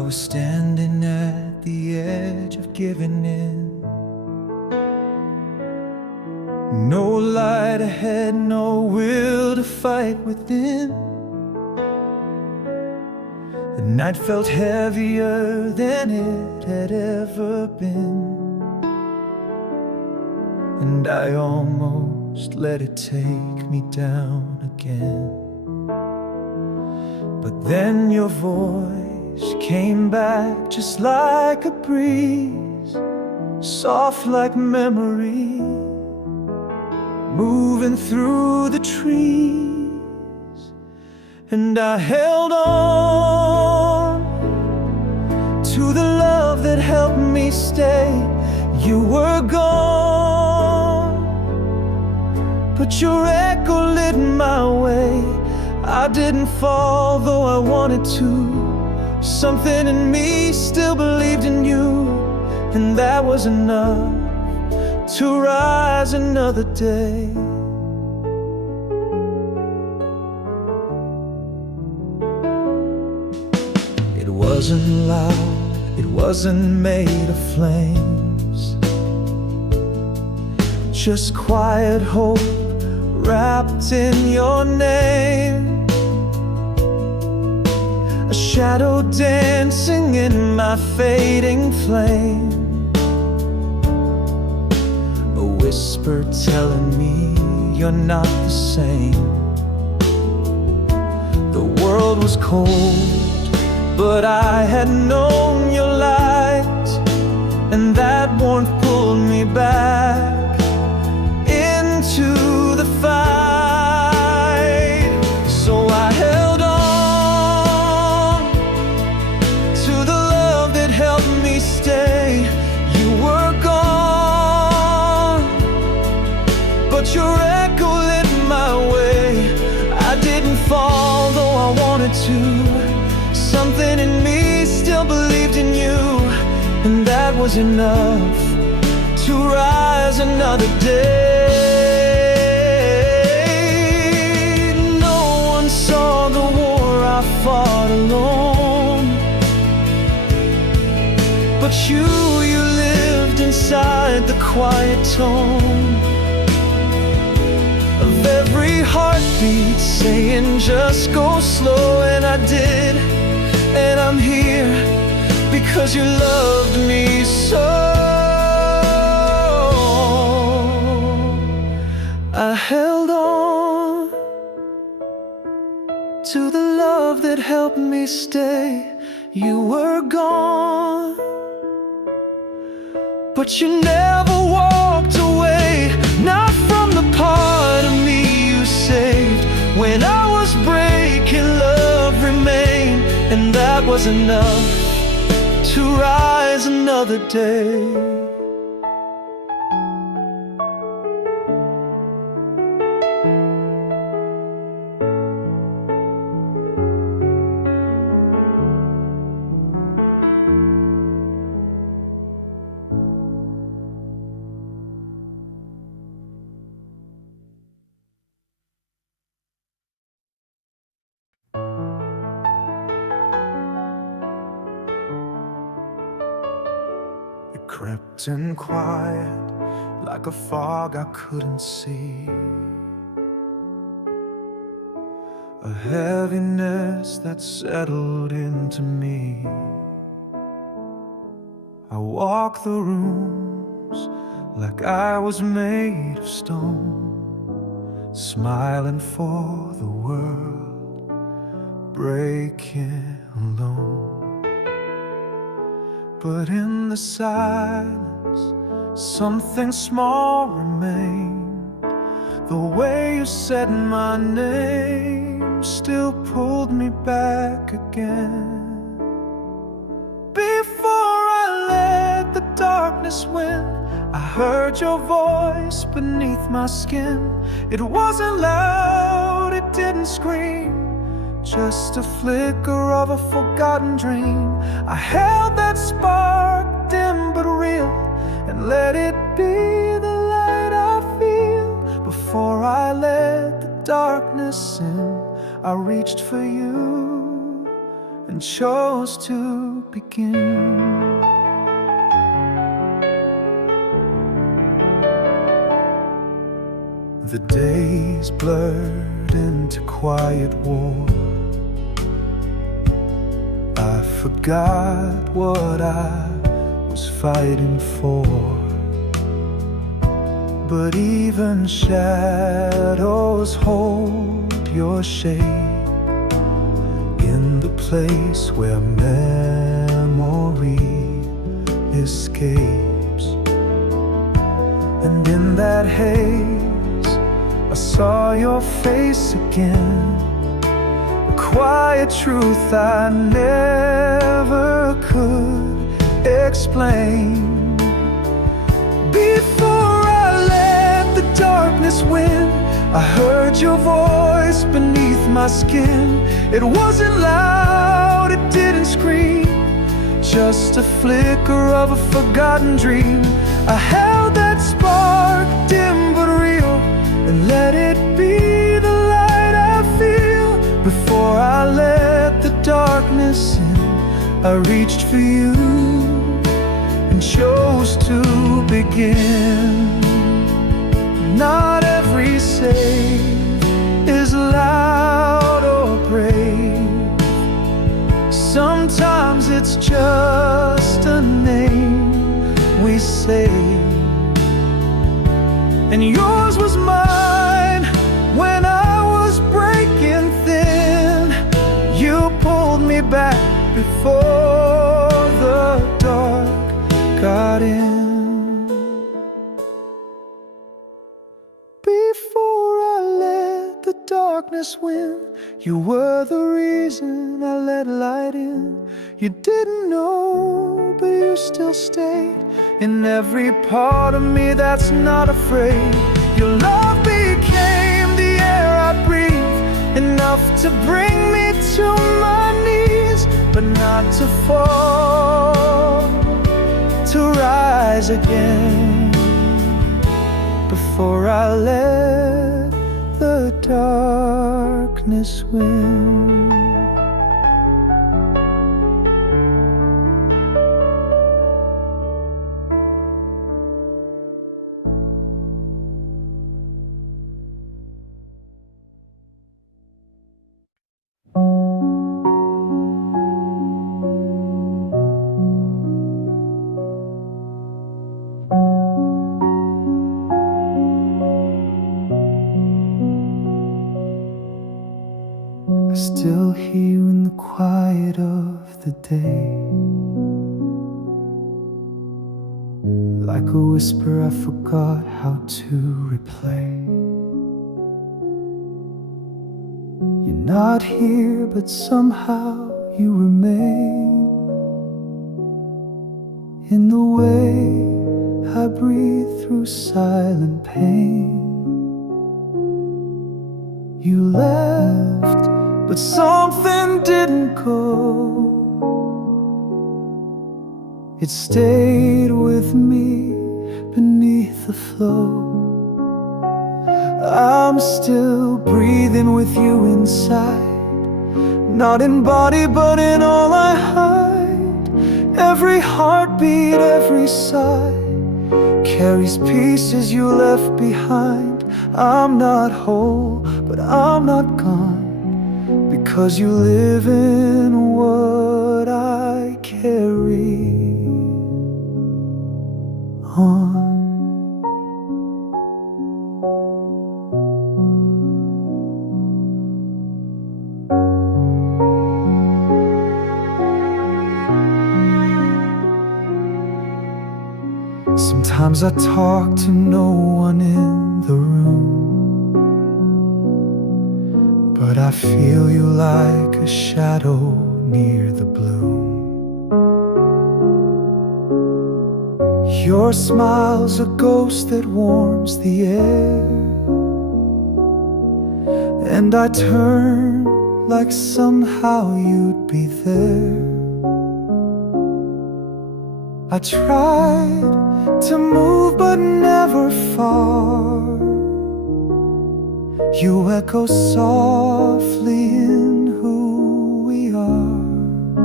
was standing at the edge of giving in. No light ahead, no will to fight within. The night felt heavier than it had ever been, and I almost let it take me down again. But then your voice came back just like a breeze, soft like memory, moving through the trees. And I held on to the love that helped me stay. You were gone, but your echo lit my way. I didn't fall, though I wanted to. Something in me still believed in you, and that was enough to rise another day. It wasn't loud, it wasn't made of flames, just quiet hope wrapped in your name. A shadow dancing in my fading flame, a whisper telling me you're not the same. The world was cold, but I had known your light, and that warmth pulled me back into the fight. So I held on to the love that helped me stay. You were gone, but your echo lit my way. I didn't fall, though I wanted to. Something in me still believed in you, and that was enough to rise another day. No one saw the war I fought alone, but you lived inside the quiet tone of every heartbeat saying just go slow. And I did, and I'm here because you loved me so. I held on to the love that helped me stay. You were gone, but you never walked away, not from the part of me you saved. When I was breaking, love remained, and that was enough to rise another day. Crept in quiet, like a fog I couldn't see, a heaviness that settled into me. I walked the rooms like I was made of stone, smiling for the world, breaking alone. But in the silence, something small remained. The way you said my name still pulled me back again. Before I let the darkness win, I heard your voice beneath my skin. It wasn't loud, it didn't scream, just a flicker of a forgotten dream. I held that spark, dim but real, and let it be the light I feel. Before I let the darkness in, I reached for you, and chose to begin. The days blurred into quiet war. I forgot what I was fighting for. But even shadows hold your shade in the place where memory escapes. And in that haze, I saw your face again, a quiet truth I never could explain. Before I let the darkness win, I heard your voice beneath my skin. It wasn't loud, it didn't scream, just a flicker of a forgotten dream. I held that spark, dim but real, and let it be the light I feel. Before I let the darkness in, I reached for you and chose to begin. Not every save is loud or brave. Sometimes it's just a name we say. And yours was mine when I was breaking thin. You pulled me back before the dark got in. Before I let the darkness win, you were the reason I let light in. You didn't know, but you still stayed in every part of me that's not afraid. Your love became the air I breathe, enough to bring me to my knees, but not to fall, to rise again. Before I let the darkness win. I still hear you in the quiet of the day, like a whisper I forgot how to replay. You're not here, but somehow you remain in the way I breathe through silent pain. You left, but something didn't go. It stayed with me beneath the flow. I'm still breathing with you inside, not in body but in all I hide. Every heartbeat, every sigh carries pieces you left behind. I'm not whole, but I'm not gone, because you live in what I carry on. Sometimes I talk to no one in the room, but I feel you like a shadow near the bloom. Your smile's a ghost that warms the air, and I turn like somehow you'd be there. I tried to move but never far. You echo softly in who we are.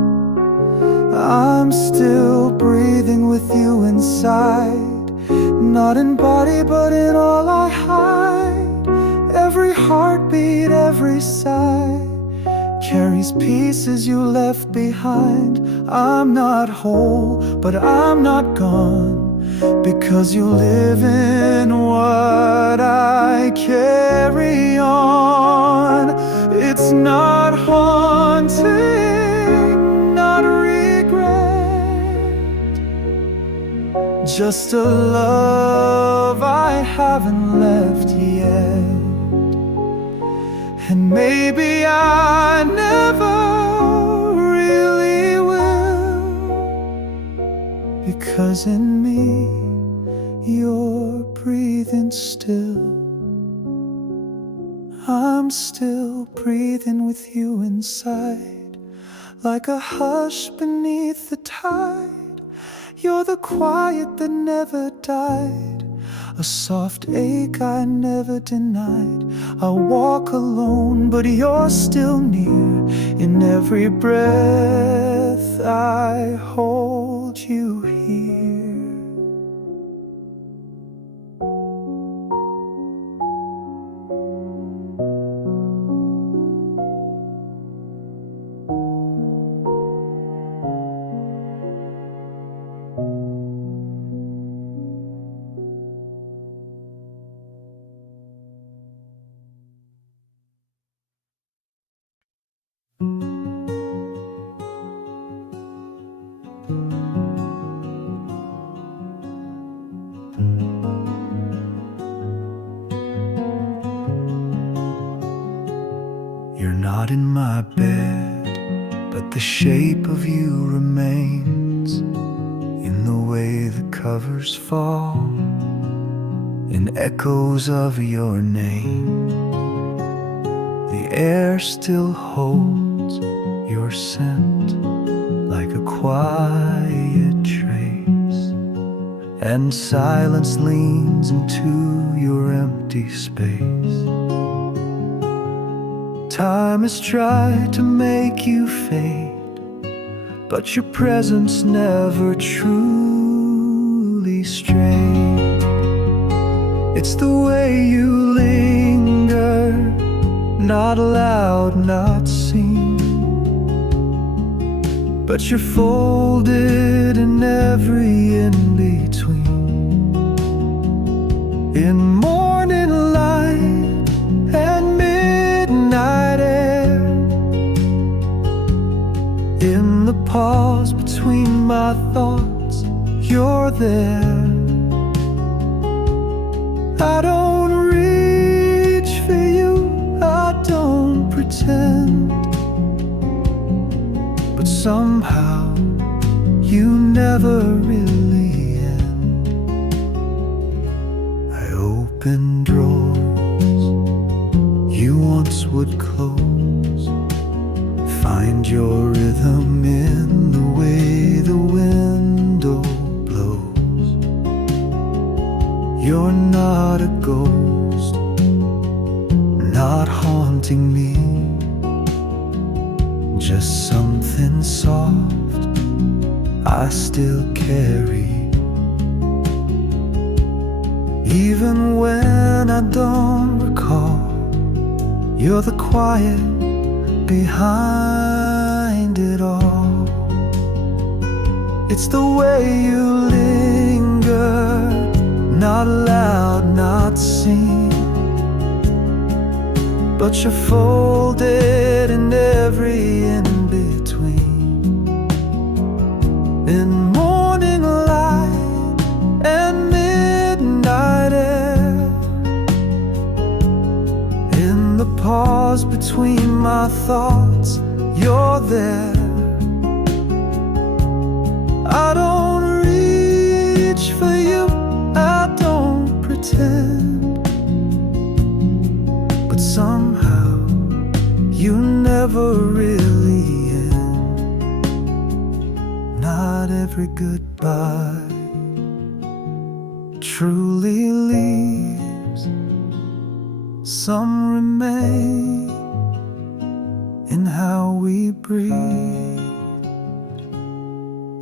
I'm still breathing with you inside, not in body but in all I hide. Every heartbeat, every sigh carries pieces you left behind. I'm not whole, but I'm not gone, because you live in what I carry on. It's not haunting, not regret, just a love I haven't left yet. And maybe I never really will, because in me you're breathing still. I'm still breathing with you inside, like a hush beneath the tide. You're the quiet that never died, a soft ache I never denied. I walk alone, but you're still near. In every breath I hold you here. You're not in my bed, but the shape of you remains in the way the covers fall, in echoes of your name. The air still holds your scent like a quiet trace, and silence leans into your empty space. Time has tried to make you fade, but your presence never truly strayed. It's the way you linger, not loud, not seen, but you're folded in every in-between. In morning light and midnight air, in the pause between my thoughts, you're there. I don't reach for you, I don't pretend, but somehow you never really end. I open drawers you once would close, find your rhythm in the way the window blows. You're not a ghost, not haunting me, just something soft I still carry. Even when I don't recall, you're the quiet behind it all. It's the way you linger, not loud, not seen, but you're folded in every in-between. In morning light and midnight air, in the pause between my thoughts, you're there. I don't reach for you, I don't pretend, but somehow you never really end. Not every goodbye truly leaves, some remain in how we breathe.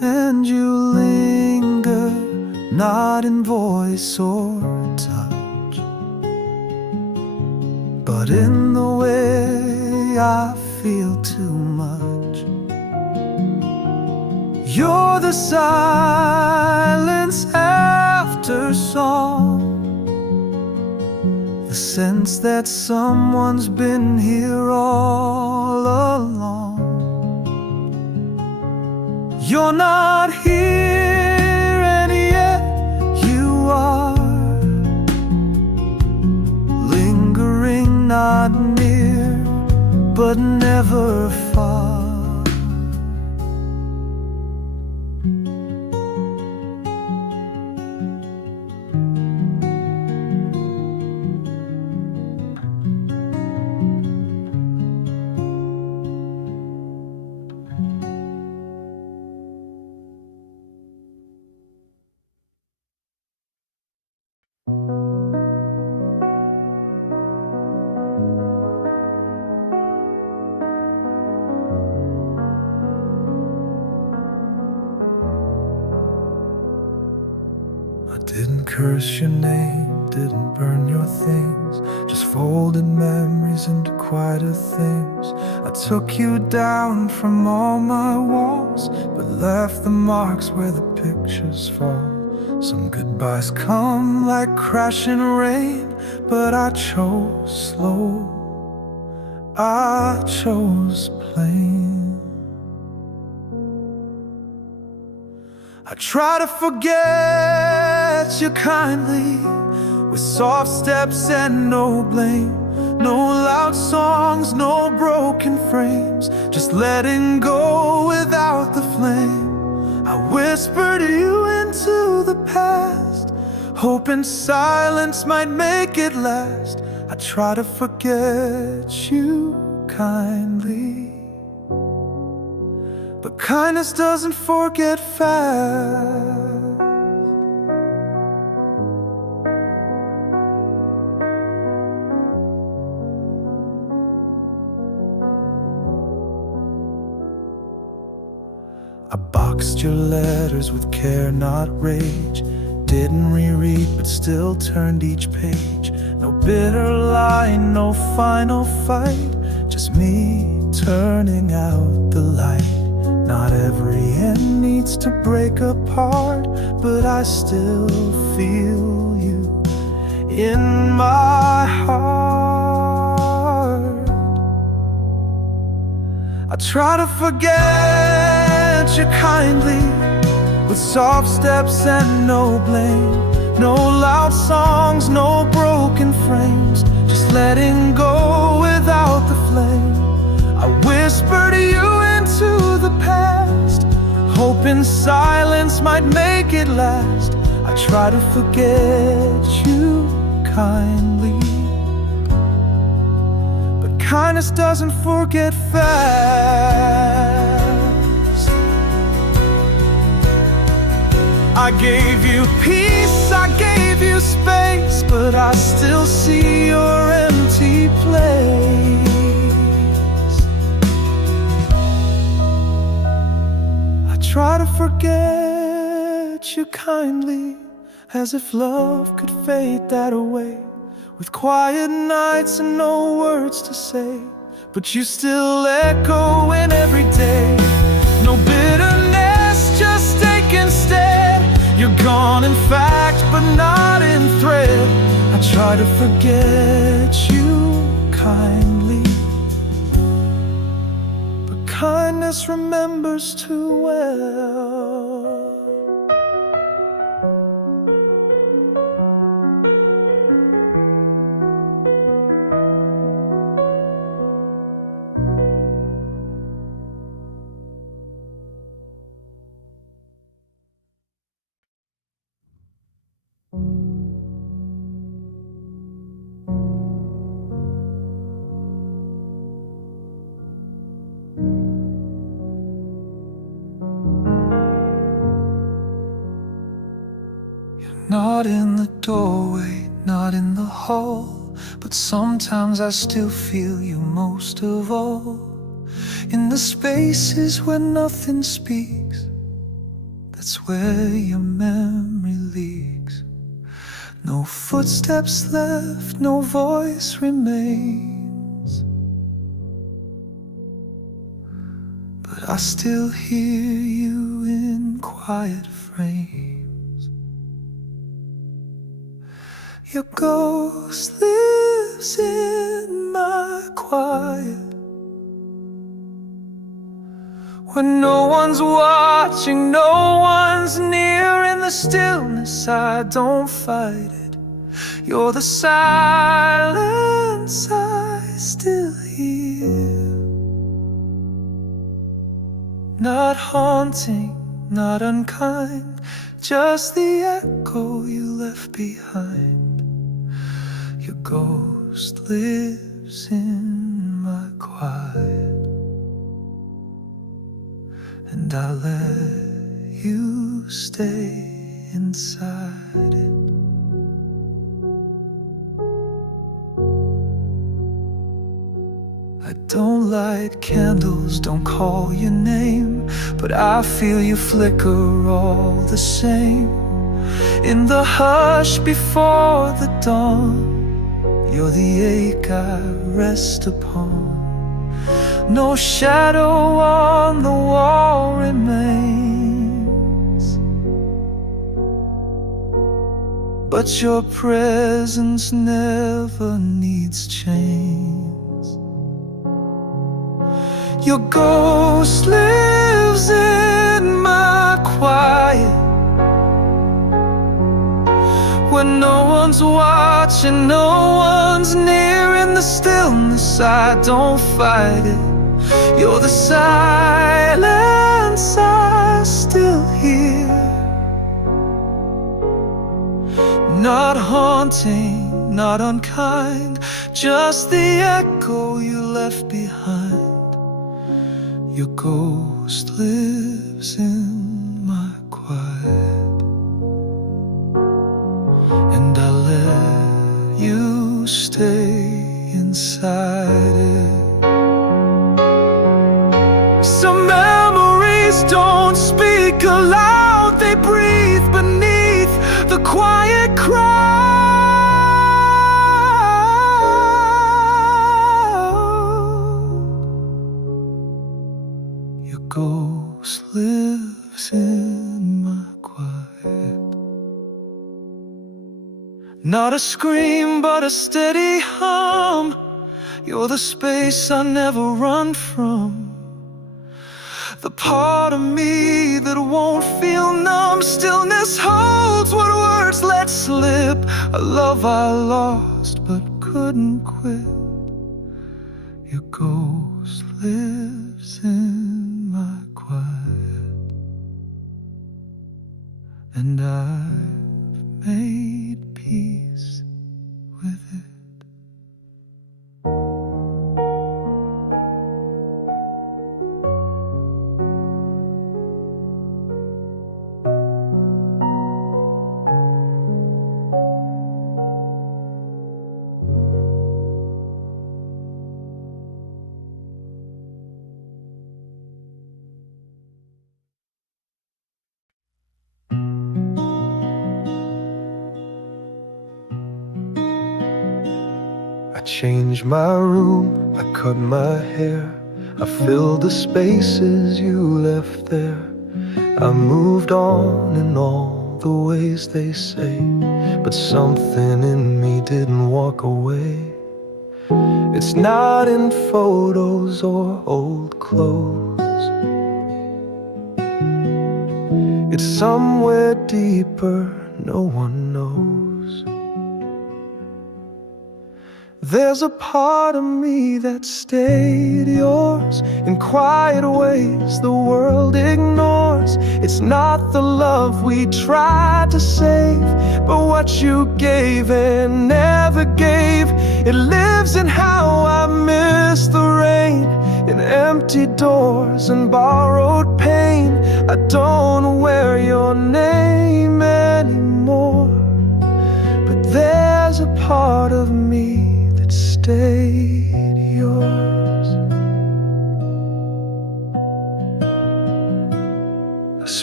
and you linger, not in voice or touch, but in the way I feel too much. You're the silence after song, the sense that someone's been here all along. You're not here and yet you are, lingering not near but never far. I didn't curse your name, didn't burn your things, just folded memories into quieter things. I took you down from all my walls, but left the marks where the pictures fall. Some goodbyes come like crashing rain, but I chose slow, I chose plain. I try to forget you kindly, with soft steps and no blame. No loud songs, no broken frames, just letting go without the flame. I whisper to you into the past, hoping silence might make it last. I try to forget you kindly, but kindness doesn't forget fast. I boxed your letters with care, not rage. Didn't reread, but still turned each page. No bitter line, no final fight, just me turning out the light. Not every end needs to break apart, but I still feel you in my heart. I try to forget you kindly, with soft steps and no blame. No loud songs, no broken frames, just letting go without the flame. I whisper to you into the past, hoping silence might make it last. I try to forget you kindly, but kindness doesn't forget fast. I gave you peace, I gave you space, but I still see your empty place. Try to forget you kindly, as if love could fade that away, with quiet nights and no words to say, but you still echo in every day. No bitterness, just take instead. You're gone in fact, but not in thread. I try to forget you kindly, kindness remembers too well. Not in the doorway, not in the hall, but sometimes I still feel you most of all. In the spaces where nothing speaks, that's where your memory leaks. No footsteps left, no voice remains, but I still hear you in quiet frames. Your ghost lives in my quiet. When no one's watching, no one's near, in the stillness I don't fight it. You're the silence I still hear. Not haunting, not unkind, just the echo you left behind. Your ghost lives in my quiet, and I let you stay inside it. I don't light candles, don't call your name, but I feel you flicker all the same. In the hush before the dawn, you're the ache I rest upon. No shadow on the wall remains, but your presence never needs chains. Your ghost lives in my quiet. When no one's watching, no one's near, in the stillness I don't fight it. You're the silence I still hear. Not haunting, not unkind, just the echo you left behind. Your ghost lives in my quiet, and I let you stay inside it. Some memories don't speak aloud, they breathe beneath the quiet crowd. Your ghost lives in my quiet. Not a scream, but a steady hum. You're the space I never run from, the part of me that won't feel numb. Stillness holds what words let slip, a love I lost but couldn't quit. Your ghost lives in my quiet, and I've made peace with it. I changed my room, I cut my hair, I filled the spaces you left there. I moved on in all the ways they say, but something in me didn't walk away. It's not in photos or old clothes, it's somewhere deeper no one knows. There's a part of me that stayed yours in quiet ways the world ignores. It's not the love we tried to save, but what you gave and never gave. It lives in how I miss the rain, in empty doors and borrowed pain. I don't wear your name anymore, but there's a part of me stayed yours. A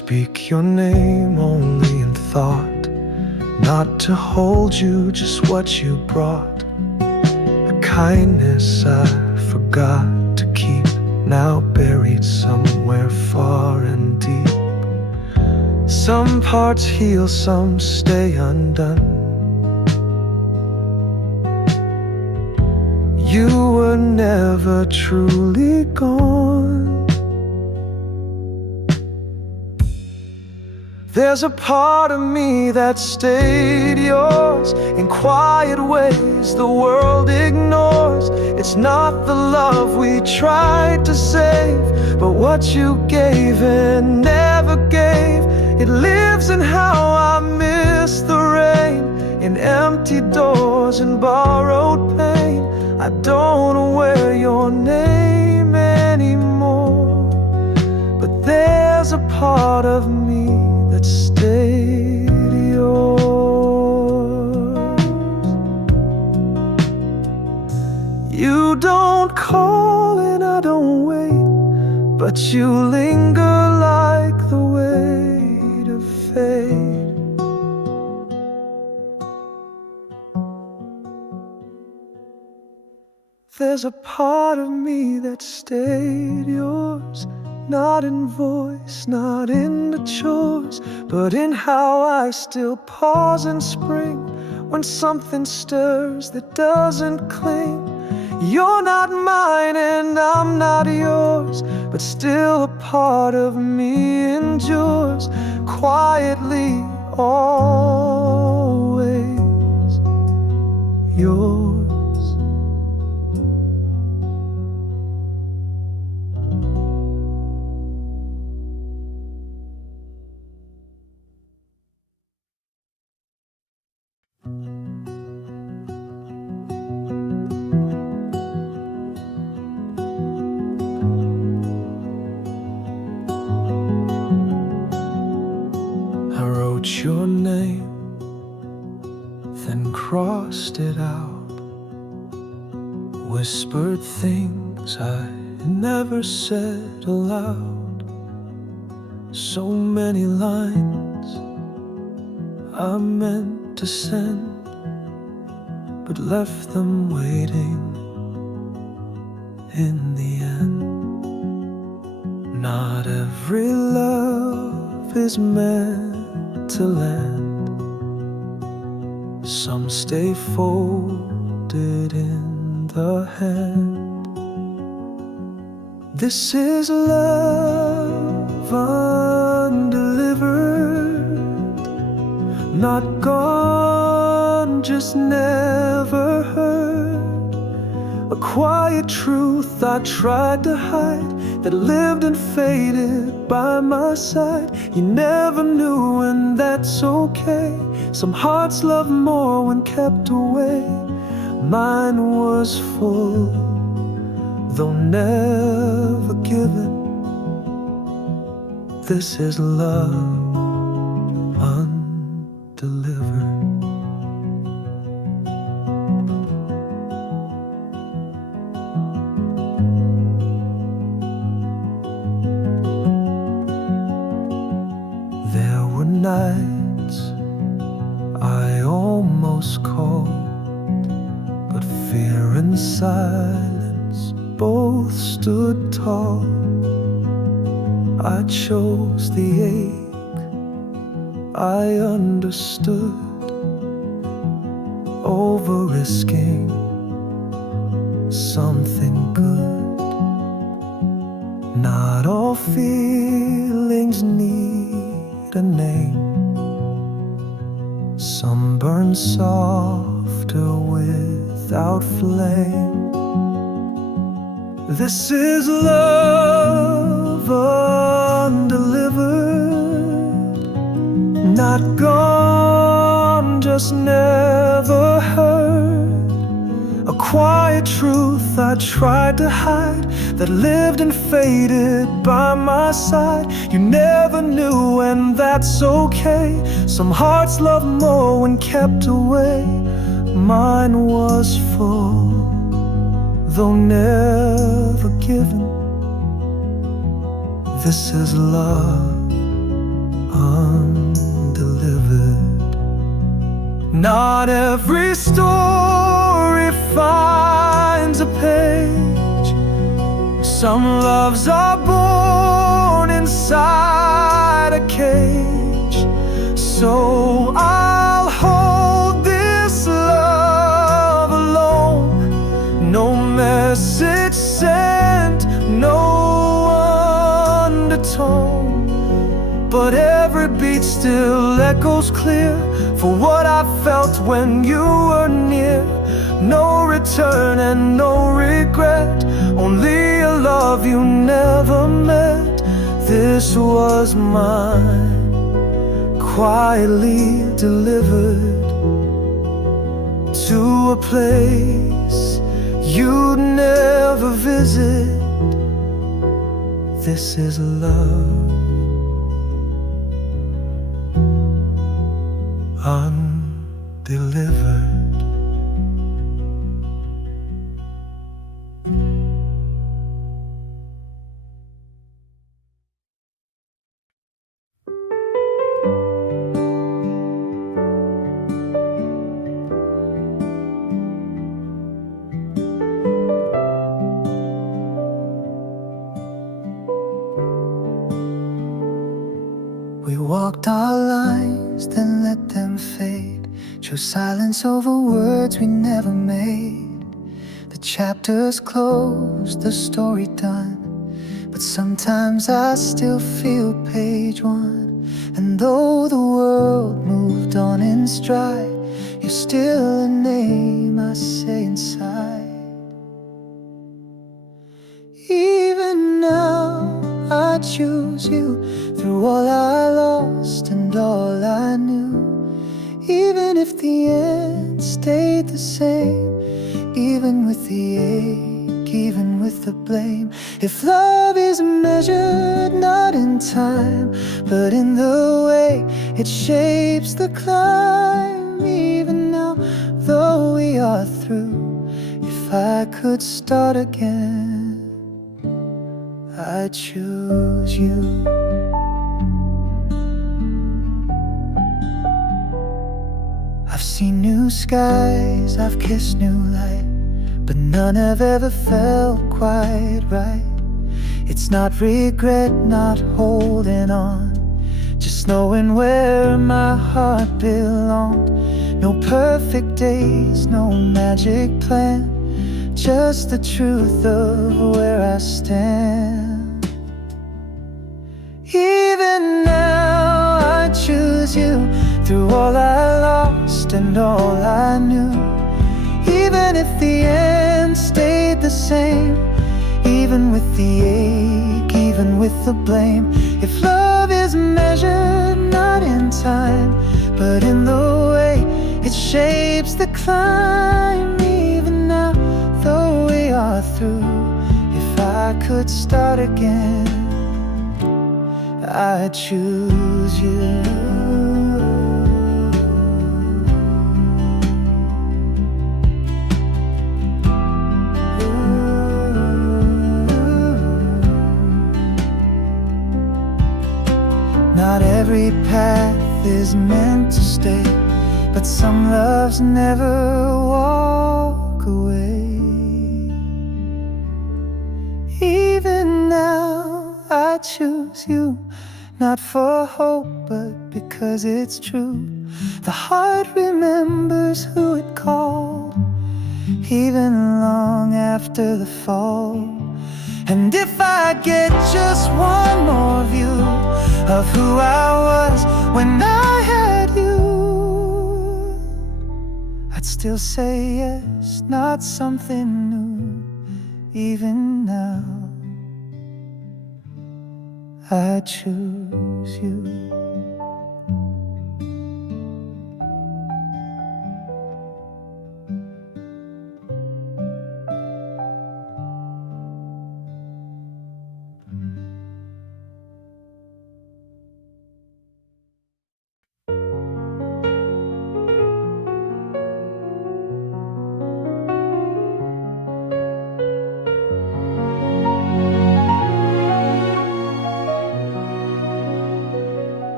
speak your name only in thought, not to hold you, just what you brought. A kindness I forgot to keep, now buried somewhere far and deep. Some parts heal, some stay undone. You were never truly gone. There's a part of me that stayed yours in quiet ways the world ignores. It's not the love we tried to save, but what you gave and never gave. It lives in how I miss the rain, in empty doors and borrowed pain. I don't wear your name anymore, but there's a part of me that stayed yours. You don't call and I don't wait, but you linger like the weight of fate. There's a part of me that stayed yours, not in voice, not in the chores, but in how I still pause in spring when something stirs that doesn't cling. You're not mine and I'm not yours, but still a part of me endures quietly, always yours. Your name, then crossed it out, whispered things I never said aloud. So many lines I meant to send, but left them waiting in the end. Not every love is meant to land. Some stay folded in the hand. This is love undelivered, not gone, just never heard. A quiet truth I tried to hide, that lived and faded by my side. You never knew, and that's okay. Some hearts love more when kept away. Mine was full, though never given. This is love undelivered. Nights I almost called, but fear and silence both stood tall. I chose the ache, I understood, over risking something good. Not all feelings need a name. Some burn softer without flame. This is love undelivered, not gone, just never heard. A quiet truth I tried to hide, that lived and faded by my side. You never knew, and that's okay. Some hearts love more when kept away. Mine was full, though never given. This is love undelivered. Not every story finds a page. Some loves are born inside a cage. So I'll hold this love alone. No message sent, no undertone, but every beat still echoes clear for what I felt when you were near. No return and no regret, only a love you never met. This was mine, quietly delivered to a place you'd never visit. This is love, undelivered. We walked our lines, then let them fade. Chose silence over words we never made. The chapter's closed, the story done, but sometimes I still feel page one. And though the world moved on in stride, you're still a name I say inside. Even now I choose you through all I lost and all I knew. Even if the end stayed the same, even with the ache, even with the blame. If love is measured not in time, but in the way it shapes the climb. Even now, though we are through, if I could start again, I choose you. I've seen new skies, I've kissed new light, but none have ever felt quite right. It's not regret, not holding on, just knowing where my heart belonged. No perfect days, no magic plan, just the truth of where I stand. Even now I choose you through all I lost and all I knew. Even if the end stayed the same, even with the ache, even with the blame. If love is measured not in time, but in the way it shapes the climb. Even now, though we are through, if I could start again, I choose you. Not every path is meant to stay, but some loves never walk away. Even now I choose you, not for hope, but because it's true. The heart remembers who it called, even long after the fall. And if I get just one more view of who I was when I had you, I'd still say yes, not something new. Even now, I choose you.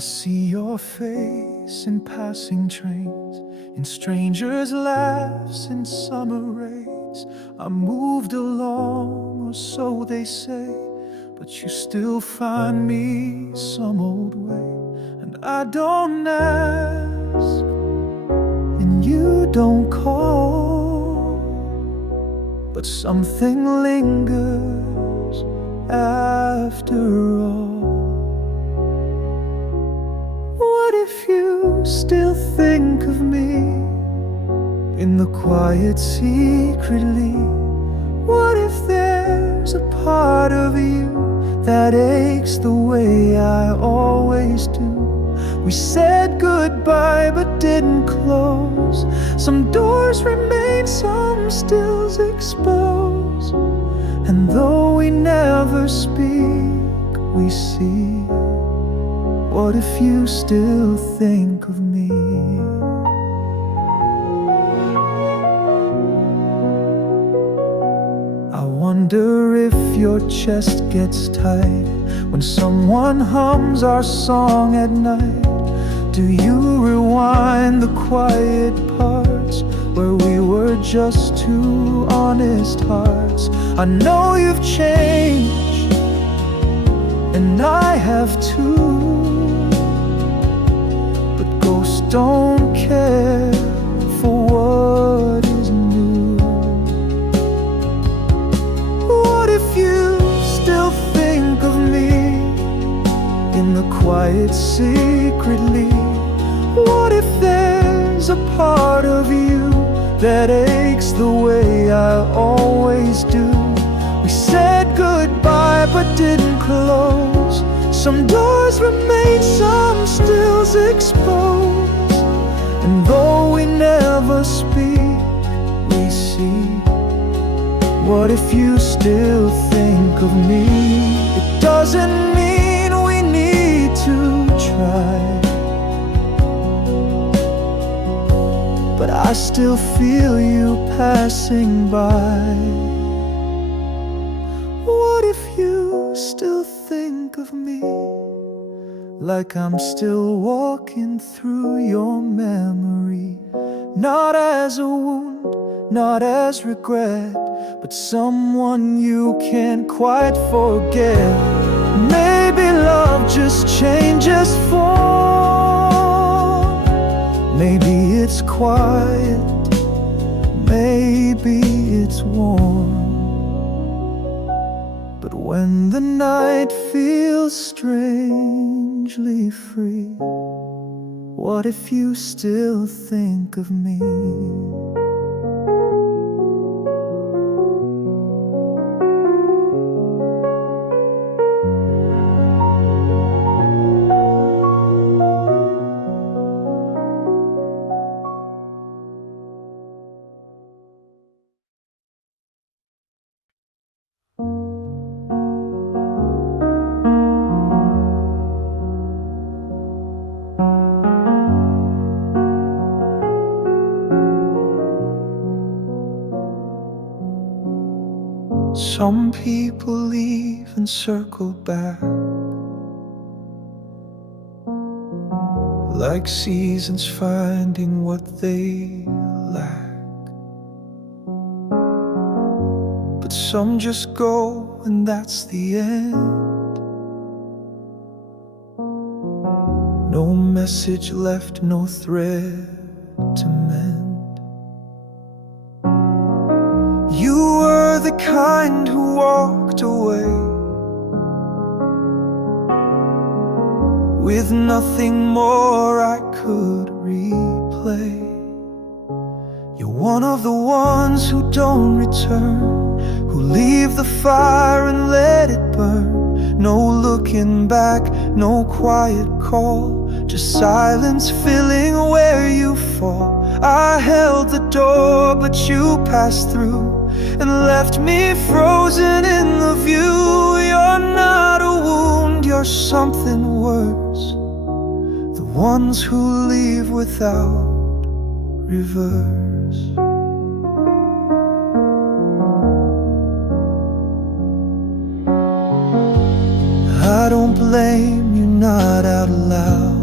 see your face in passing trains, in strangers' laughs, in summer rays. I'm moved along, or so they say, but you still find me some old way. And I don't ask, and you don't call, but something lingers after all. What if you still think of me in the quiet secretly? What if there's a part of you that aches the way I always do? We said goodbye but didn't close. Some doors remain, some stills exposed. And though we never speak, we see. What if you still think of me? I wonder if your chest gets tight when someone hums our song at night. Do you rewind the quiet parts where we were just two honest hearts? I know you've changed, and I have too. Ghosts don't care for what is new. What if you still think of me in the quiet secretly? What if there's a part of you that aches the way I always do? We said goodbye but didn't close. Some doors remain, some stills exposed. And though we never speak, we see. What if you still think of me? It doesn't mean we need to try, but I still feel you passing by. What if you still think of me, like I'm still walking through your memory? Not as a wound, not as regret, but someone you can't quite forget. Maybe love just changes form. Maybe it's quiet, maybe it's warm. But when the night feels strangely free, what if you still think of me? Some people leave and circle back, like seasons finding what they lack. But some just go and that's the end. No message left, no thread to mend. You were the kind who walked away with nothing more I could replay. You're one of the ones who don't return, who leave the fire and let it burn. No looking back, no quiet call, just silence filling where you fall. I held the door but you passed through and left me frozen in the view. You're not a wound, you're something worse, the ones who leave without reverse. I don't blame you, not out loud.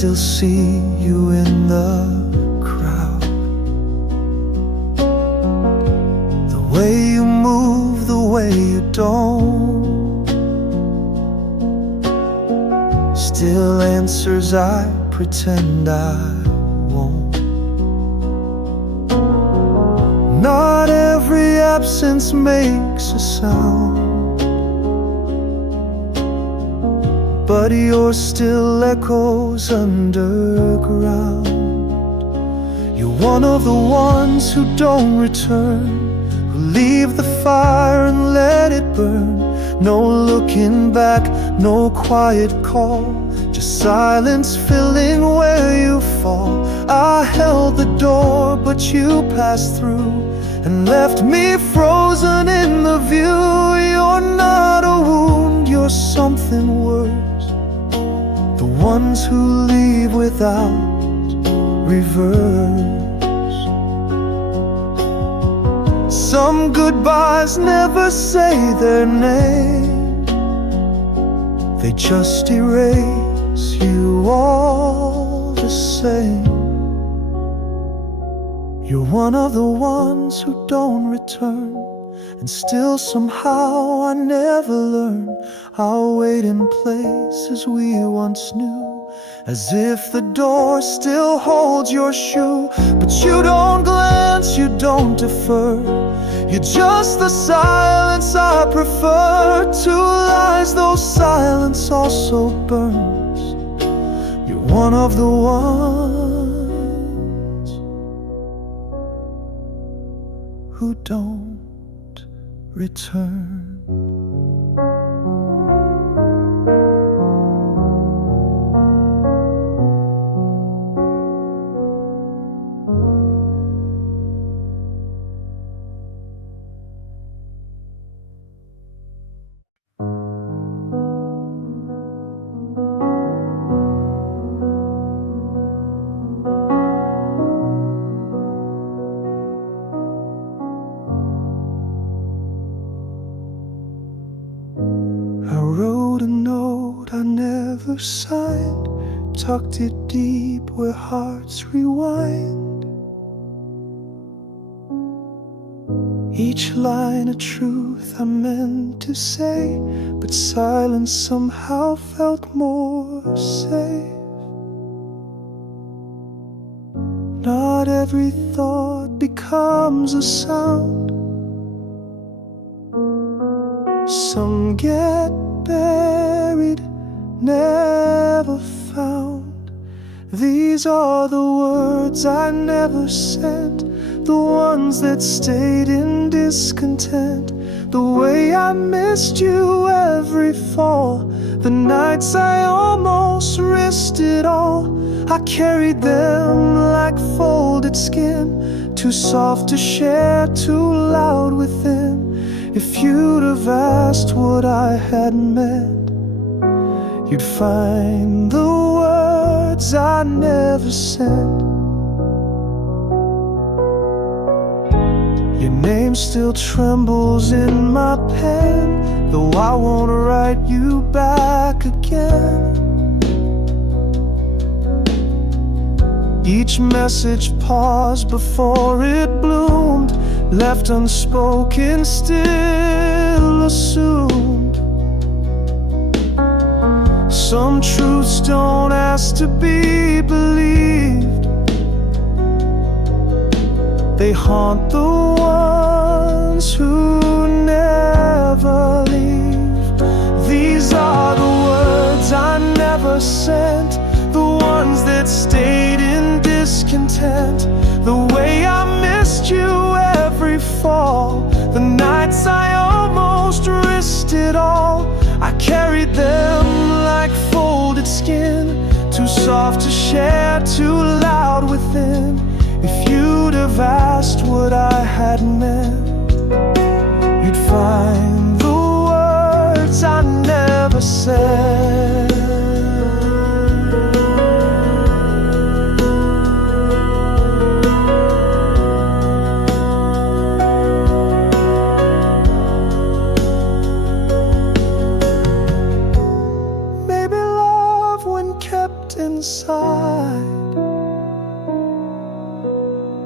still see you in the crowd. The way you move, the way you don't, still answers I pretend I won't. Not every absence makes a sound, but yours still echoes underground. You're one of the ones who don't return, who leave the fire and let it burn. No looking back, no quiet call, just silence filling where you fall. I held the door, but you passed through and left me frozen in the view. You're not a wound, you're something worse, the ones who leave without reverse. Some goodbyes never say their name, they just erase you all the same. You're one of the ones who don't return, and still somehow I never learn. I'll wait in places we once knew, as if the door still holds your shoe. But you don't glance, you don't defer, you're just the silence I prefer. Two lies, though silence also burns. You're one of the ones who don't return. I never signed, tucked it deep where hearts rewind. Each line a truth I meant to say, but silence somehow felt more safe. Not every thought becomes a sound, some get buried, never found. These are the words I never sent, the ones that stayed in discontent. The way I missed you every fall, the nights I almost risked it all. I carried them like folded skin, too soft to share, too loud within. If you'd have asked what I had meant, you'd find the words I never sent. Your name still trembles in my pen, though I won't write you back again. Each message paused before it bloomed, left unspoken, still assumed. Some truths don't ask to be believed, they haunt the ones who never leave. These are the words I never sent, the ones that stayed in discontent. The way I missed you every fall, the nights I almost risked it all. I carried them like folded skin, too soft to share, too loud within. If you'd have asked what I had meant, you'd find the words I never said. Inside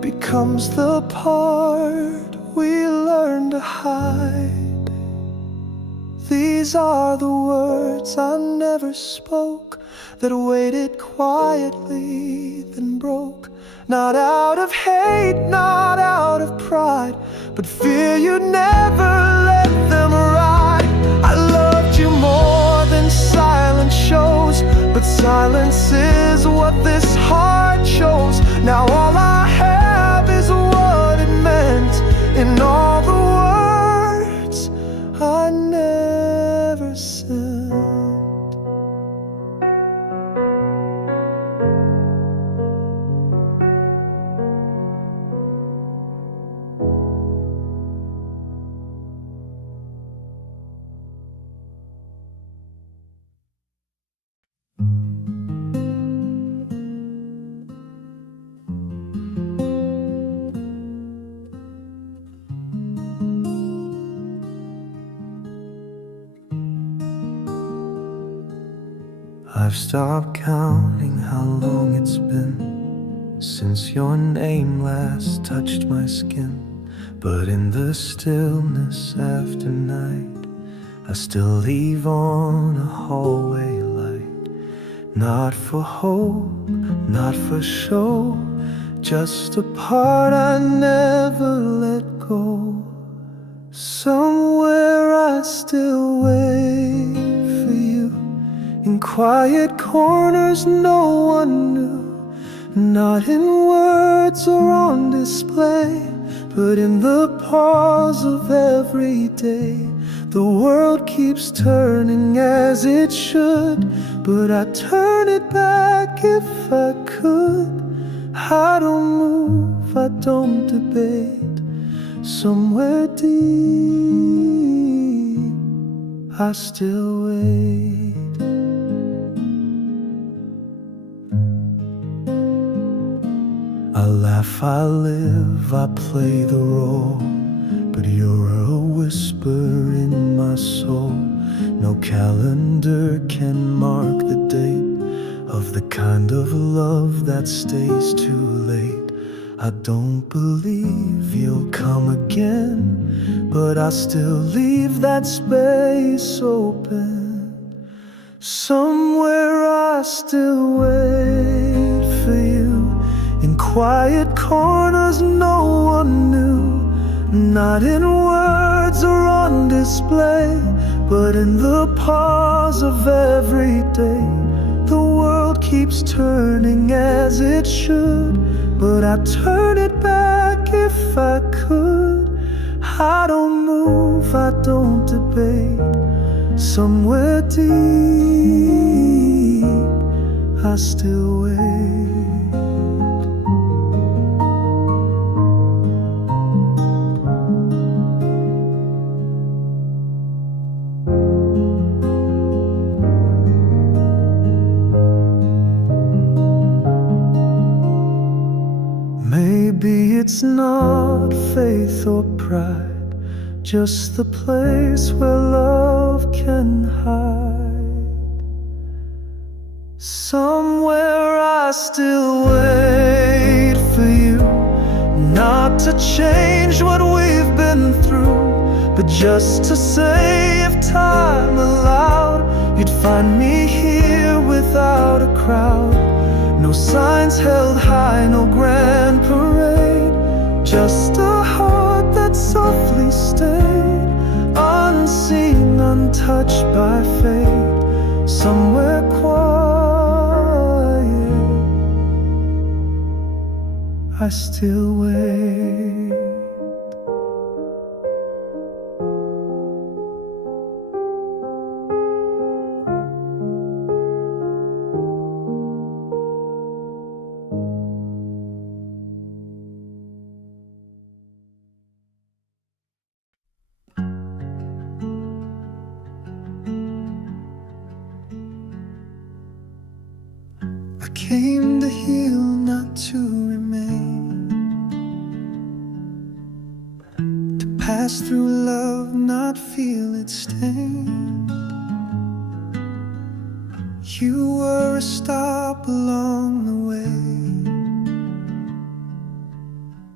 becomes the part we learn to hide. These are the words I never spoke, that waited quietly, then broke. Not out of hate, not out of pride, but fear you'd never let them ride. I loved you more than silence shows, but silence is what this heart chose. Now all I have is what it meant in all the words I never said. I've stopped counting how long it's been since your name last touched my skin. But in the stillness after night, I still leave on a hallway light. Not for hope, not for show, just a part I never let go. Somewhere I still wait for you, in quiet corners no one knew. Not in words or on display, but in the pause of every day. The world keeps turning as it should, but I turn it back if I could. I don't move, I don't debate. Somewhere deep, I still wait. I laugh, I live, I play the role, but you're a whisper in my soul. No calendar can mark the date of the kind of love that stays too late. I don't believe you'll come again, but I still leave that space open. Somewhere I still wait for you, in quiet corners no one knew. Not in words or on display, but in the pause of every day. The world keeps turning as it should, but I turn it back if I could. I don't move, I don't debate. Somewhere deep, I still wait. Maybe it's not faith or pride, just the place where love can hide. Somewhere I still wait for you, not to change what we've been through, but just to say if time allowed, you'd find me here without a crowd. No signs held high, no grand parade, just a heart that softly stayed, unseen, untouched by fate. Somewhere quiet, I still wait. I came to heal, not to remain, to pass through love, not feel its stain. You were a stop along the way,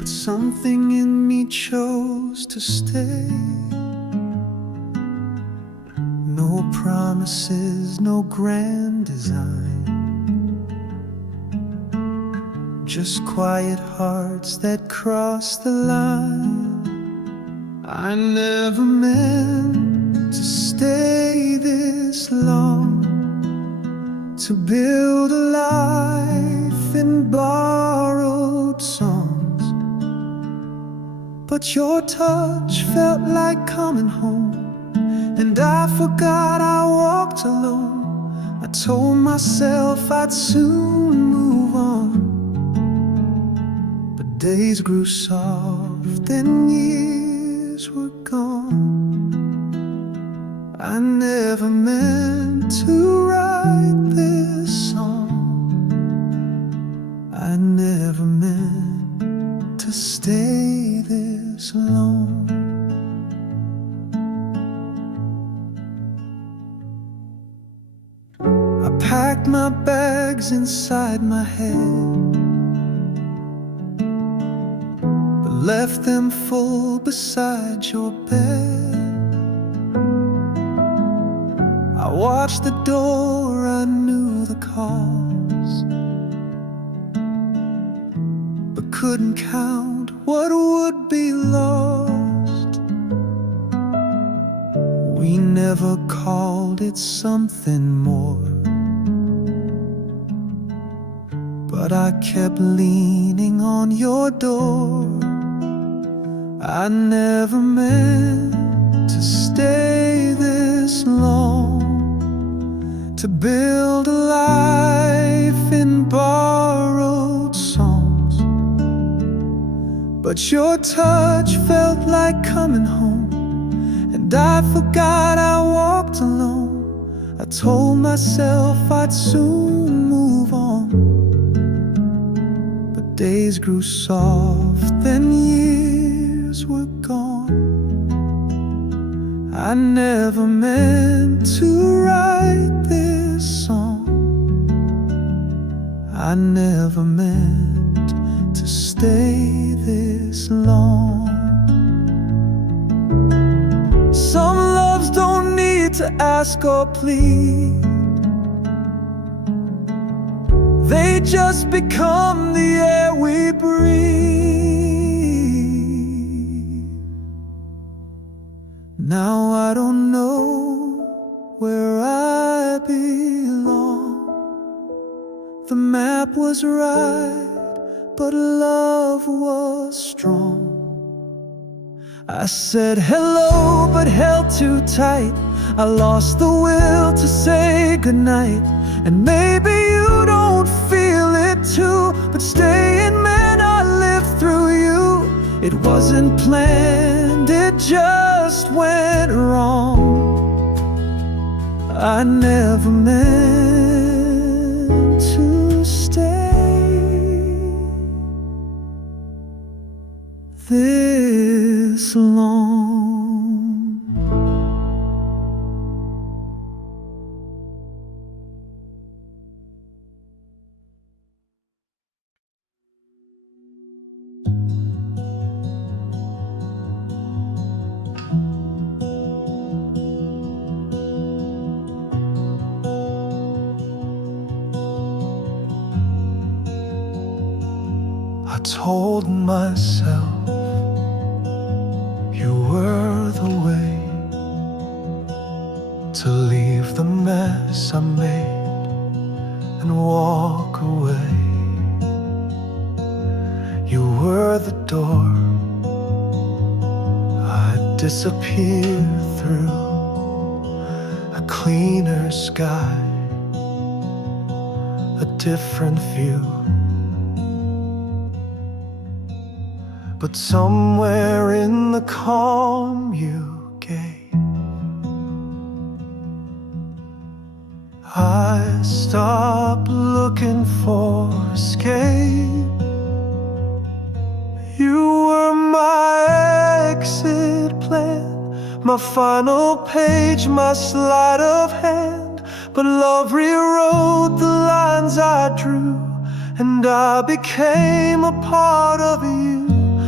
but something in me chose to stay. No promises, no grand design, just quiet hearts that cross the line. I never meant to stay this long, to build a life in borrowed songs, but your touch felt like coming home, and I forgot I walked alone. I told myself I'd soon move on, but days grew soft and years were gone. I never meant to write this song. I never meant to stay this long. I packed my bags inside my head, but left them full beside your bed. I watched the door, I knew the cause, but couldn't count what would be lost. We never called it something more, but I kept leaning on your door. I never meant to stay this long, to build a life in borrowed songs, but your touch felt like coming home, and I forgot I walked alone. I told myself I'd soon move on, but days grew soft and years were gone. I never meant to write this song. I never meant to stay this long. Some loves don't need to ask or plead, they just become the air we breathe. Now I don't know where I belong. The map was right, but love was strong. I said hello, but held too tight. I lost the will to say goodnight. And maybe you don't feel it too, but staying meant I lived through you. It wasn't planned, it just went wrong. I never meant to stay this long. I told myself you were the way to leave the mess I made and walk away. You were the door I'd disappear through, a cleaner sky, a different view. But somewhere in the calm you gave, I stopped looking for escape. You were my exit plan, my final page, my sleight of hand. But love rewrote the lines I drew, and I became a part of you.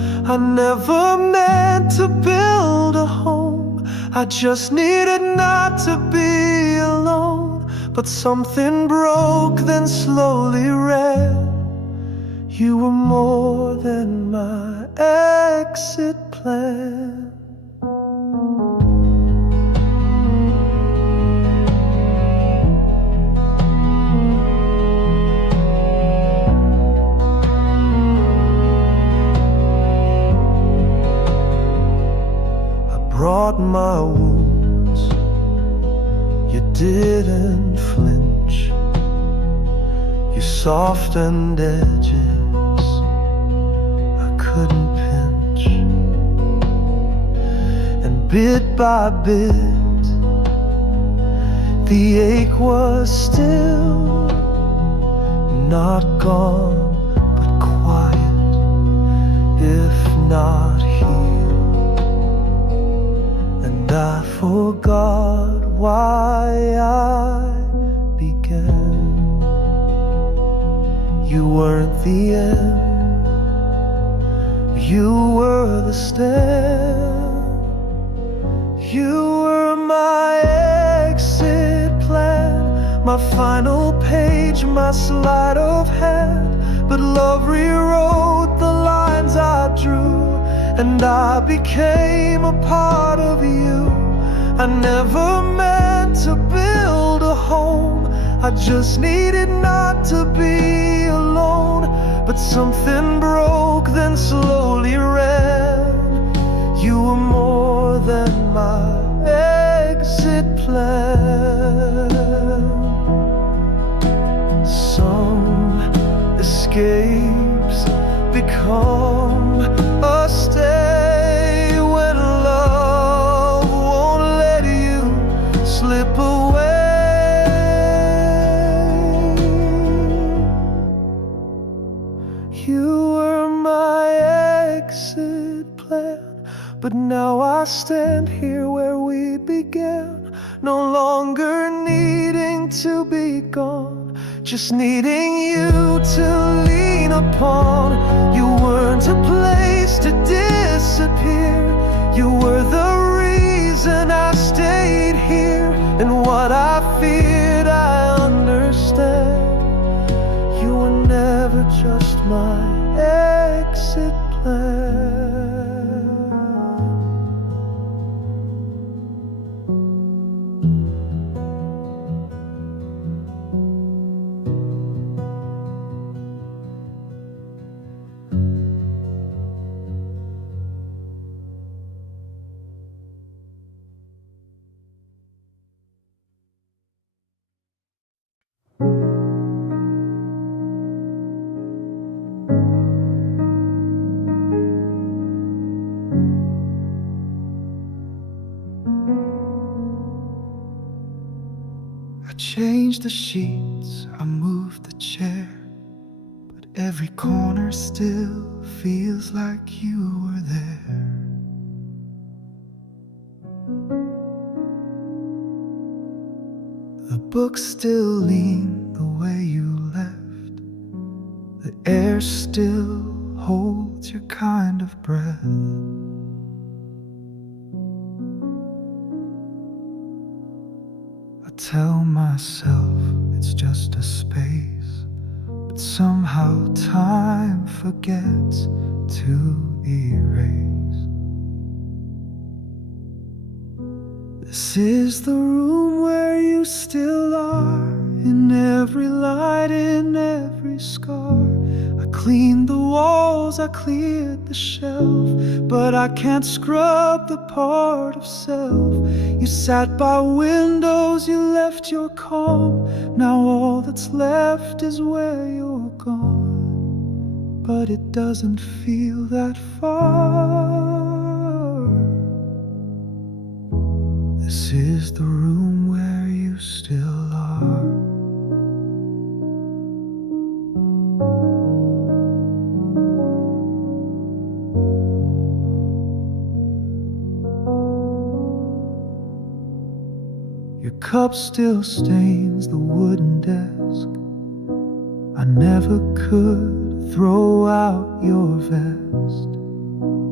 I never meant to build a home, I just needed not to be alone. But something broke, then slowly ran. You were more than my exit plan. Brought my wounds, you didn't flinch. You softened edges I couldn't pinch. And bit by bit, the ache was still not gone, but quiet, if not healed. I forgot why I began. You weren't the end, you were the stand. You were my exit plan, my final page, my sleight of hand. But love rewrote the lines I drew, and I became a part of you. I never meant to build a home, I just needed not to be alone. But something broke, then slowly ran. You were more than my exit plan. Some escapes become a stay when love won't let you slip away. You were my exit plan, but now I stand here where we began, no longer needing to be gone, just needing you to lean upon. You weren't a place to disappear, you were the reason I stayed here. And what I feared I understand, you were never just my exit plan. I changed the sheets, I moved the chair, but every corner still feels like you were there. The books still lean the way you left, the air still holds your kind of breath. I tell myself it's just a space, but somehow time forgets to erase. This is the room where you still are, in every light, in every scar. I cleaned the walls, I cleared the shelf, but I can't scrub the part of self. You sat by windows, you left your calm. Now all that's left is where you're gone, but it doesn't feel that far. This is the room where you still are. Your cup still stains the wooden desk. I never could throw out your vest.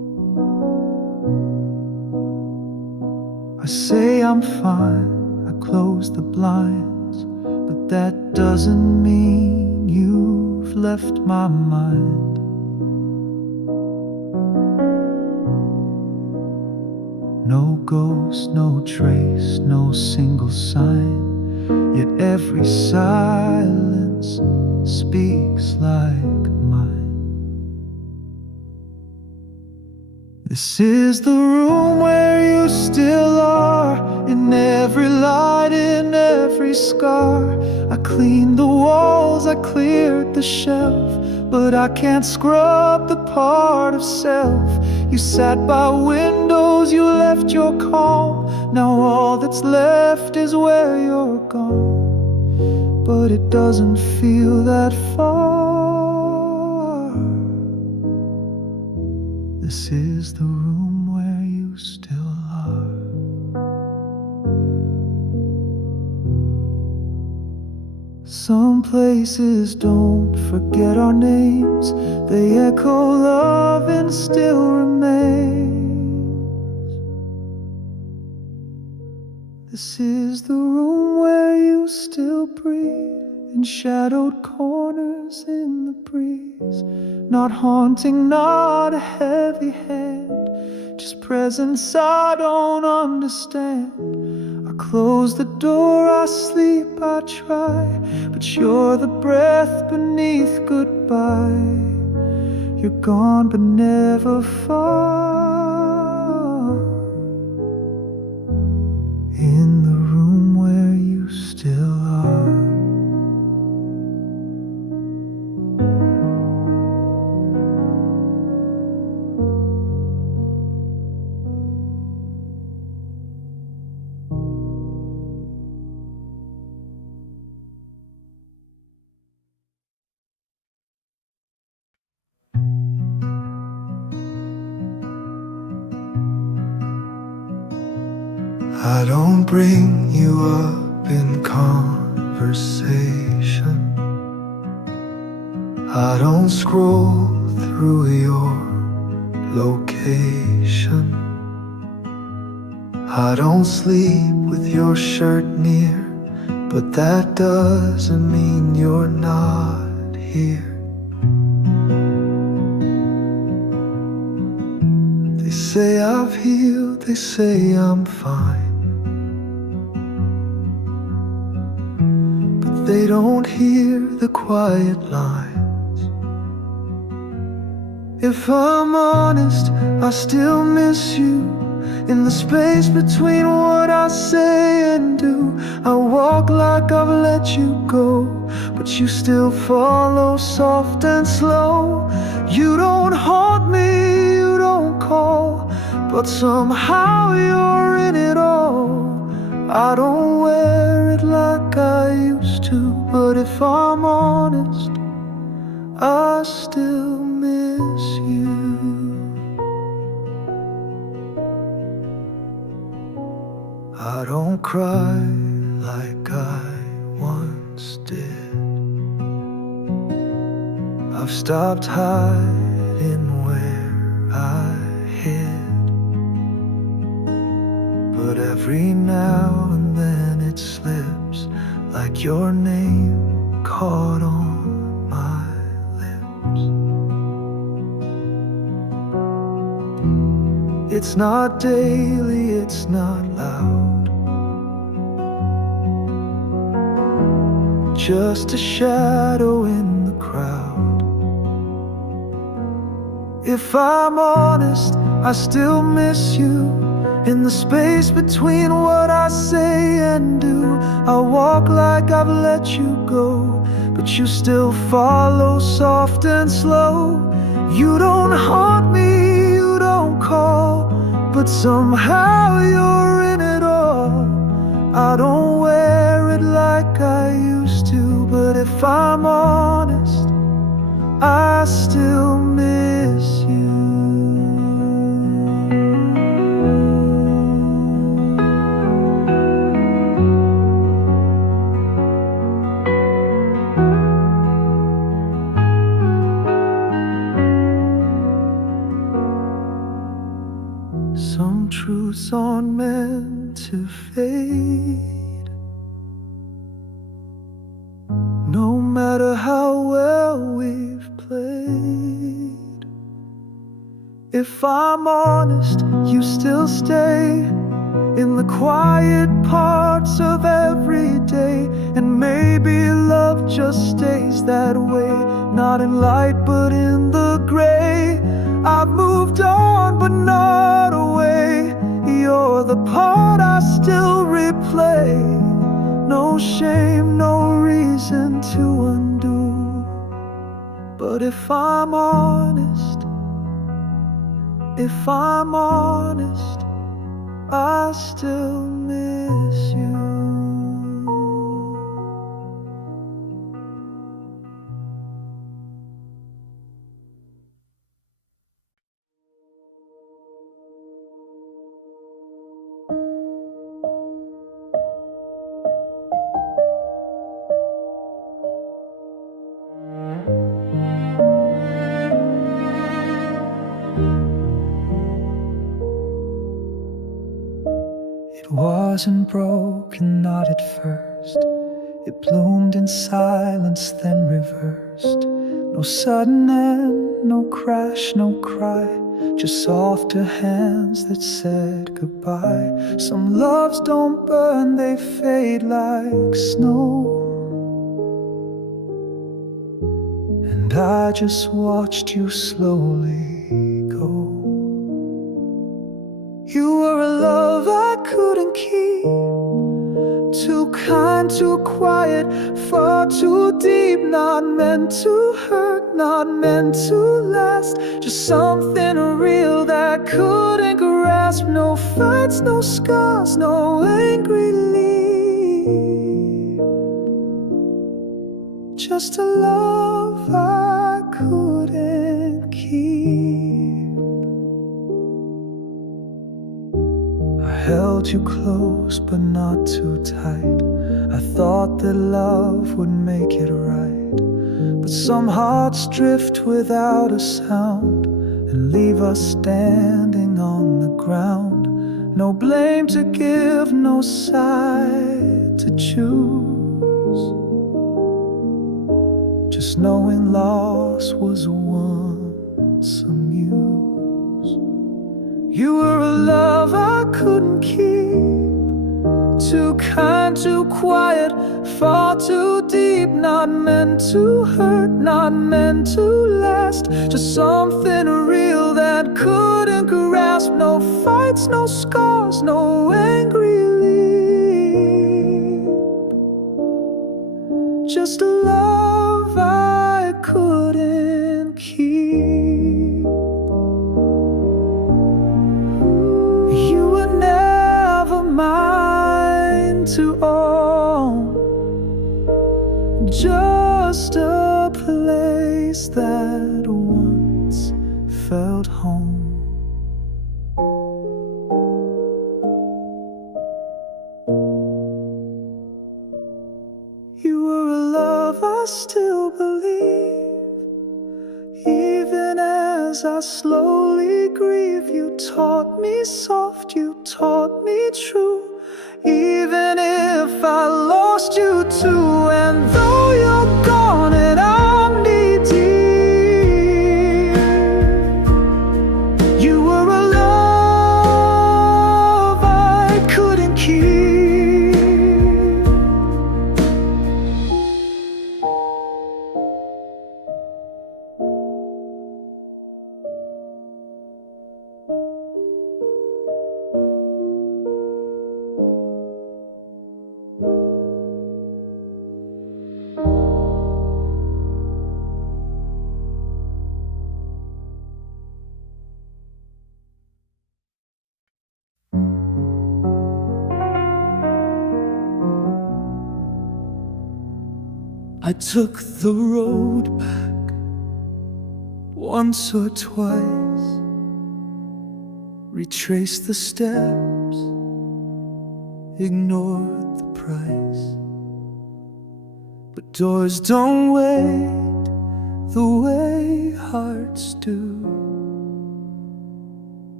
I say I'm fine, I close the blinds, but that doesn't mean you've left my mind. No ghost, no trace, no single sign, yet every silence speaks like mine. This is the room where you still are, in every light, in every scar. I cleaned the walls, I cleared the shelf, but I can't scrub the part of self. You sat by windows, you left your calm. Now all that's left is where you're gone, but it doesn't feel that far. This is the room where you still are. Some places don't forget our names, they echo love and still remains. This is the room where you still breathe, in shadowed corners in the breeze. Not haunting, not a heavy hand, just presence I don't understand. I close the door, I sleep, I try, but you're the breath beneath goodbye. You're gone but never far. In the room where you still are. I don't bring you up in conversation. I don't scroll through your location. I don't sleep with your shirt near, but that doesn't mean you're not here. They say I've healed, they say I'm fine, they don't hear the quiet lines. If I'm honest, I still miss you. In the space between what I say and do, I walk like I've let you go, but you still follow soft and slow. You don't haunt me, you don't call, but somehow you're in it all. I don't wear it like I used to, but if I'm honest, I still miss you. I don't cry like I once did. I've stopped hiding where I hid, but every now and then it slips, like your name caught on my lips. It's not daily, it's not loud, just a shadow in the crowd. If I'm honest, I still miss you. In the space between what I say and do, I walk like I've let you go, but you still follow soft and slow. You don't haunt me, you don't call, but somehow you're in it all. I don't wear it like I used to, but if I'm honest, I still miss you. Some Some truths aren't meant to fade, no matter how well we've played. If I'm honest, you still stay in the quiet parts of every day. And maybe love just stays that way, not in light but in the gray. I've moved on but not away. You're the part I still replay. No shame, no reason to undo. But if I'm honest, I still miss you. It wasn't broken, not at first. It bloomed in silence, then reversed. No sudden end, no crash, no cry, just softer hands that said goodbye. Some loves don't burn, they fade like snow. And I just watched you slowly go. You were a love I couldn't keep, too kind, too quiet, far too deep. Not meant to hurt, not meant to last, just something real that couldn't grasp. No fights, no scars, no angry leave, just a love I couldn't keep. I held you close but not too tight. I thought that love would make it right, but some hearts drift without a sound and leave us standing on the ground. No blame to give, no side to choose, just knowing loss was once a muse. You were a love I couldn't keep, too kind, too quiet, far too deep. Not meant to hurt, not meant to last, just something real that couldn't grasp. No fights, no scars, no angry leave, just a love I couldn't keep. You were never mine to own, just a place that once felt home. You were a love I still believe, even as I slowly grieve. You taught me soft, you taught me true, even if I lost you too. And though you're gone and I'm knee deep, you were a love I couldn't keep. I took the road back once or twice, retraced the steps, ignored the price. But doors don't wait the way hearts do.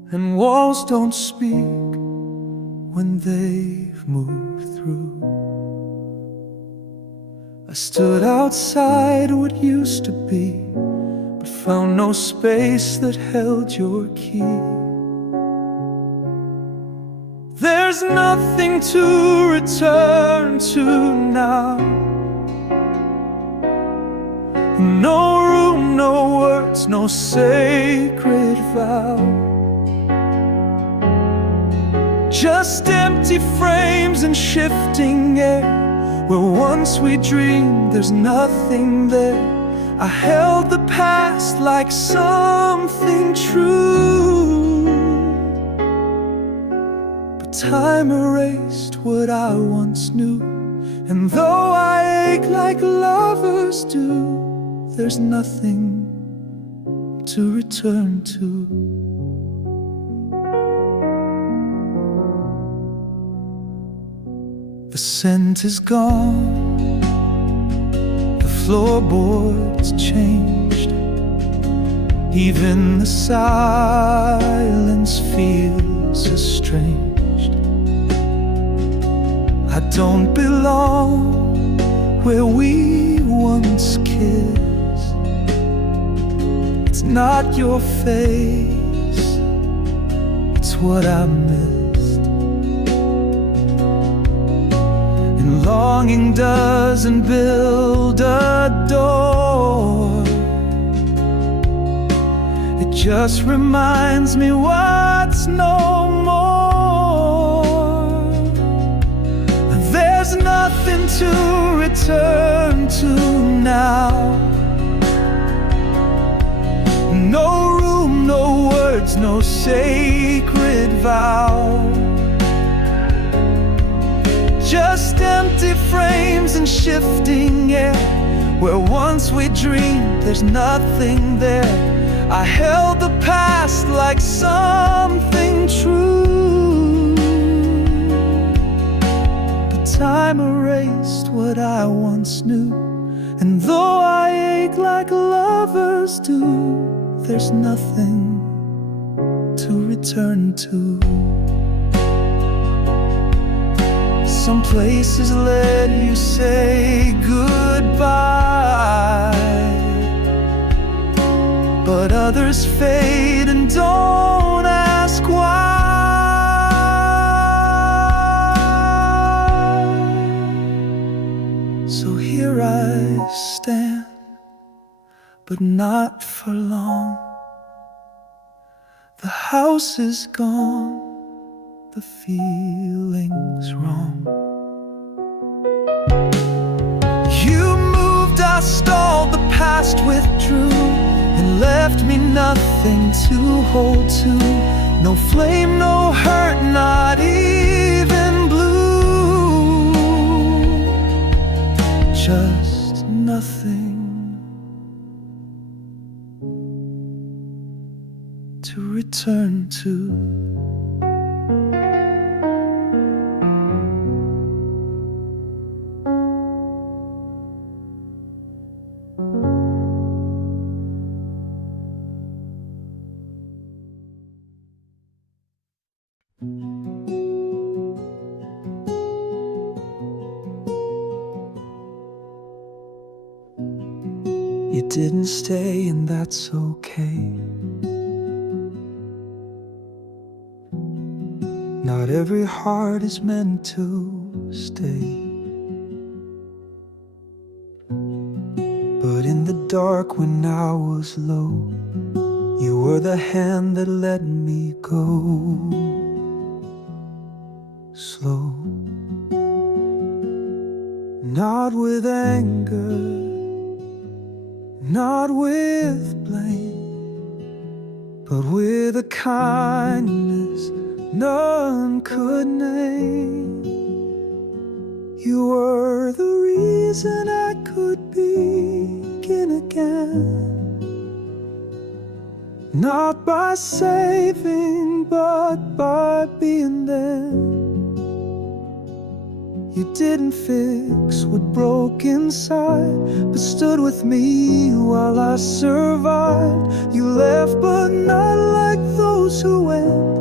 and walls don't speak when they've moved through. I stood outside what used to be, but found no space that held your key. There's nothing to return to now. No room, no words, no sacred vow. Just empty frames and shifting air. Where once we dreamed, there's nothing there. I held the past like something true, but time erased what I once knew. And though I ache like lovers do, there's nothing to return to. The scent is gone, the floorboards changed, even the silence feels estranged. I don't belong where we once kissed. It's not your face, it's what I missed. Longing doesn't build a door, it just reminds me what's no more. There's nothing to return to now. No room, no words, no sacred vow. Just empty frames and shifting air. Where once we dreamed, there's nothing there. I held the past like something true, but time erased what I once knew. And though I ache like lovers do, there's nothing to return to. Some places let you say goodbye, but others fade and don't ask why. So here I stand, but not for long. The house is gone, the feeling's wrong. You moved, I stalled, the past withdrew, and left me nothing to hold to. No flame, no hurt, not even blue. Just nothing to return to. You didn't stay, and that's okay. Not every heart is meant to stay. But in the dark when I was low, you were the hand that let me go. Slow, not with anger, not with blame, but with a kindness none could name. You were the reason I could begin again. Not by saving, but by being there. You didn't fix what broke inside, but stood with me while I survived. You left, but not like those who went.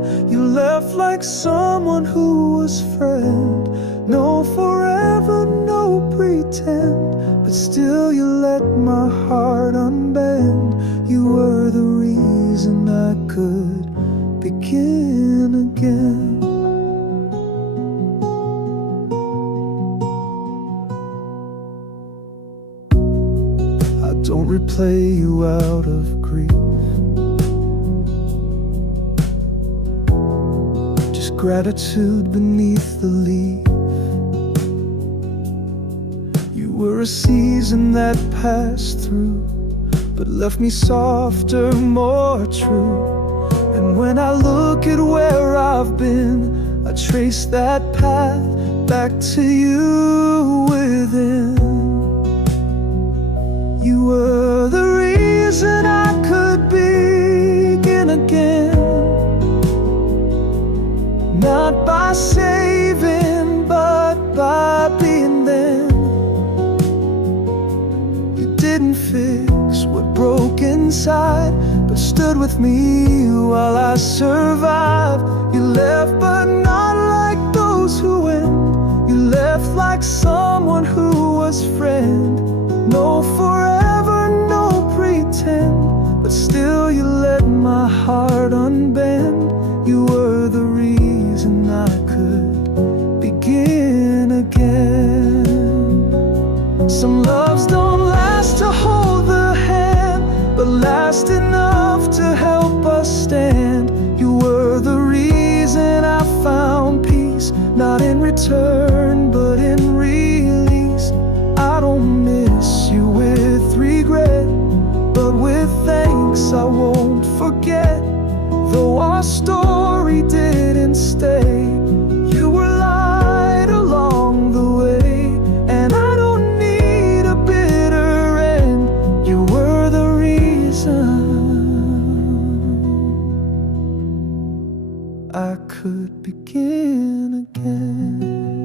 like someone who was friend. No forever, no pretend, but still you let my heart unbend. You were the reason I could begin again. I don't replay you out of grief, just gratitude beneath the leaf. You were a season that passed through, but left me softer, more true. And when I look at where I've been, I trace that path back to you within. You were the reason I could begin again, not by saving, but by being them. You didn't fix what broke inside, but stood with me while I survived. You left, but not like those who went. You left like someone who was friend. No forever, no pretend, but still you let my heart unbend. You were the reason I could begin again. Some loves don't last to hold the hand, but last enough to help us stand. You were the reason I found peace, not in return, but in release. I don't miss you with regret, but with thanks I won't forget. Though our story didn't stay, you were light along the way, and I don't need a bitter end. You were the reason I could begin again.